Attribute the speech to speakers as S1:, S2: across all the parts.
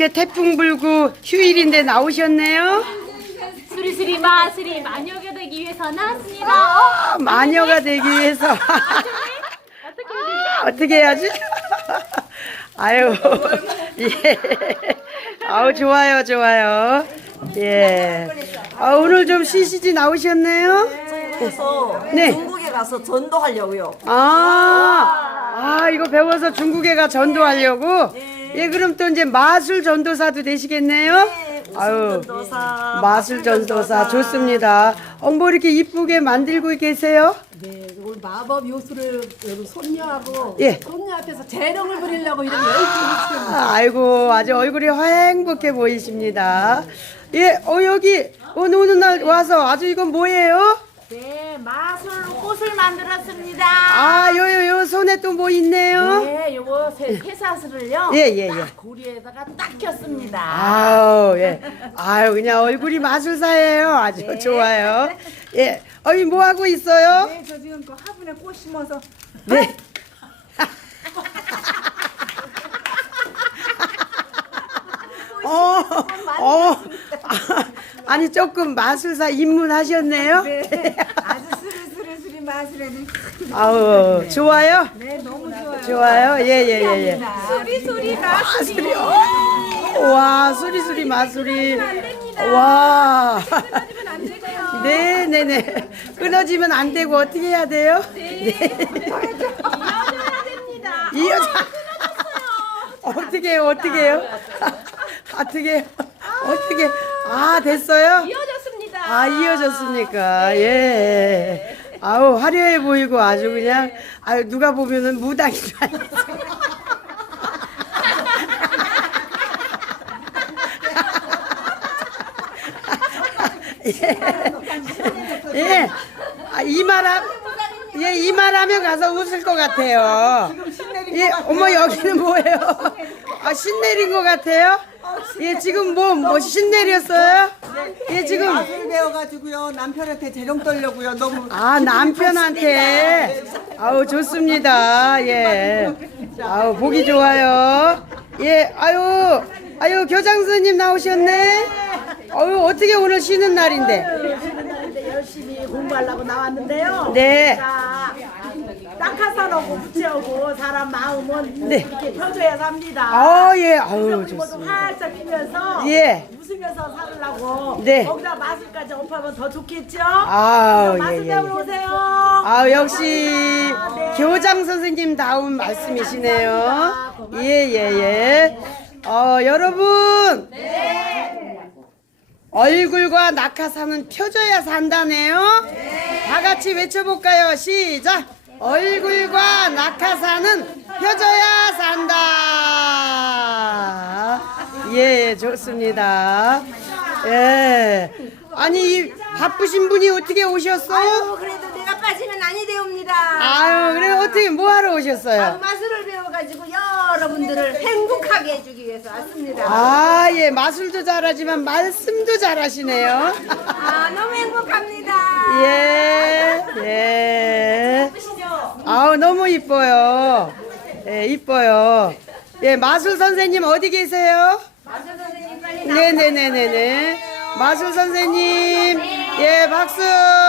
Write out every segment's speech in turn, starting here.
S1: 이렇게 태풍 불고 휴일인데 나오셨네요?
S2: 수리수리 마수리 마녀가 되기 위해서 나왔습니다.
S1: 마녀가 되기 위해서.
S2: 어떻게 해야 되죠?
S1: 어떻게 해야지? 아유, 예. 아우, 좋아요, 좋아요. 예. 아, 오늘 좀 CCG 나오셨네요?
S3: 그래서
S1: 네.
S3: 중국에 가서 전도하려고요.
S1: 이거 배워서 중국에 가 전도하려고? 예, 그럼 또 이제 마술 전도사도 되시겠네요? 아유,
S3: 전도사,
S1: 마술 전도사 좋습니다. 뭐 이렇게 이쁘게 만들고 계세요?
S4: 네, 오늘 마법 요술을 여기 손녀하고
S1: 예.
S4: 손녀 앞에서 재롱을 부리려고 이렇게 열심히 했어요.
S1: 아이고, 아주 얼굴이 행복해 보이십니다. 예, 여기 오늘 날 와서 아주 이건 뭐예요?
S2: 네, 마술로 꽃을 만들었습니다.
S1: 요 손에 또 뭐 있네요?
S2: 네, 요거 쇠사슬을요.
S1: 예.
S2: 고리에다가 딱 꼈습니다.
S1: 아우, 예. 아유, 그냥 얼굴이 마술사예요. 아주 좋아요. 예. 뭐 하고 있어요?
S5: 네, 저 지금 그 화분에 꽃 심어서
S1: 네. 아니, 조금 마술사 입문하셨네요?
S5: 네, 아주 스리스리 마술에는
S1: 아우, 좋아요?
S5: 네, 너무 좋아요.
S1: 좋아요? 예.
S2: 수리수리 마술이.
S1: 와, 수리수리 마술이. 와.
S2: 끊어지면 안 되고요.
S1: 네네네. 끊어지면 안 되고 어떻게 해야 돼요? 네.
S2: 이어져야 됩니다.
S1: 이어져. 어떻게 해요? 어떻게 해요? 어떻게? 됐어요?
S2: 이어졌습니다.
S1: 이어졌습니까? 예. 아우, 화려해 보이고 아주 그냥, 누가 보면은 무당인 줄 알겠어요. 예. 이 말하면 가서 웃을 것 같아요. 예, 어머, 여기는 뭐예요? 신내린 것 같아요? 예, 지금 뭐 신내렸어요? 예, 지금.
S5: 마술 배워가지고요 남편한테 재롱 떨려고요. 너무
S1: 남편한테. 아우, 좋습니다. 예. 아우, 보기 좋아요. 예, 아유, 교장 선생님 나오셨네? 어떻게 오늘 쉬는 날인데?
S4: 열심히 공부하려고 나왔는데요.
S1: 네.
S4: 자, 낙하산하고 부채하고 사람 마음은
S1: 네.
S4: 이렇게 펴줘야 삽니다.
S1: 예.
S4: 그래서 우리 모두
S1: 좋습니다.
S4: 활짝 피면서
S1: 예.
S4: 웃으면서 살으려고
S1: 네.
S4: 거기다 마술까지 업하면 더 좋겠죠?
S1: 예.
S4: 마술 배우러 오세요.
S1: 역시 교장 선생님 다운 말씀이시네요. 예. 여러분. 얼굴과 낙하산은 펴줘야 산다네요. 다 같이 외쳐볼까요? 시작. 얼굴과 낙하산은 펴줘야 산다. 예, 좋습니다. 예. 아니, 이 바쁘신 분이 어떻게 오셨어?
S5: 그래도 내가 빠지면 아니 되옵니다.
S1: 그래, 어떻게, 뭐 하러 오셨어요?
S5: 마술을 배워가지고 여러분들을 행복하게 해주기 위해서 왔습니다.
S1: 예, 마술도 잘하지만 말씀도 잘하시네요.
S5: 너무 행복합니다.
S1: 예. 너무 이뻐요. 예, 이뻐요. 예, 마술 선생님 어디 계세요?
S5: 마술 선생님 빨리
S1: 네네네네네. 마술 선생님, 예, 박수.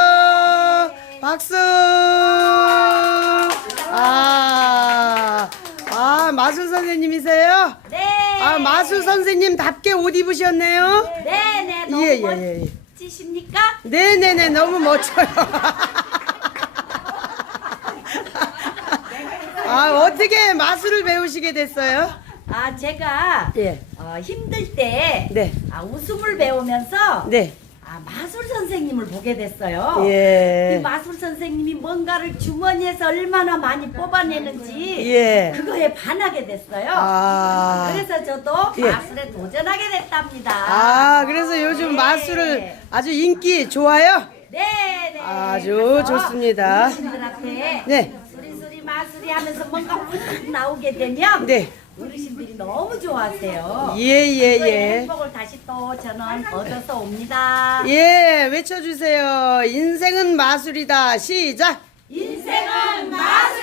S1: 마술 선생님이세요?
S2: 네.
S1: 마술 선생님답게 옷 입으셨네요?
S2: 네네. 너무
S1: 예.
S2: 멋지십니까?
S1: 네네네, 너무 멋져요. 어떻게 마술을 배우시게 됐어요?
S2: 제가
S1: 예.
S2: 힘들 때
S1: 네.
S2: 웃음을 배우면서
S1: 네.
S2: 마술 선생님을 보게 됐어요.
S1: 예.
S2: 그 마술 선생님이 뭔가를 주머니에서 얼마나 많이 뽑아내는지
S1: 예.
S2: 그거에 반하게 됐어요. 그래서 저도
S1: 예.
S2: 마술에 도전하게 됐답니다.
S1: 그래서 요즘
S2: 네.
S1: 마술을 아주 인기 좋아요?
S2: 네.
S1: 아주 좋습니다.
S2: 어르신들한테
S1: 네.
S2: 수리수리 마술이 하면서 뭔가 확 나오게 되면
S1: 네.
S2: 어르신들이 너무 좋아하세요.
S1: 예.
S2: 그 행복을 다시 또 저는 얻어서 옵니다.
S1: 예, 외쳐주세요. 인생은 마술이다. 시작.
S2: 인생은 마술!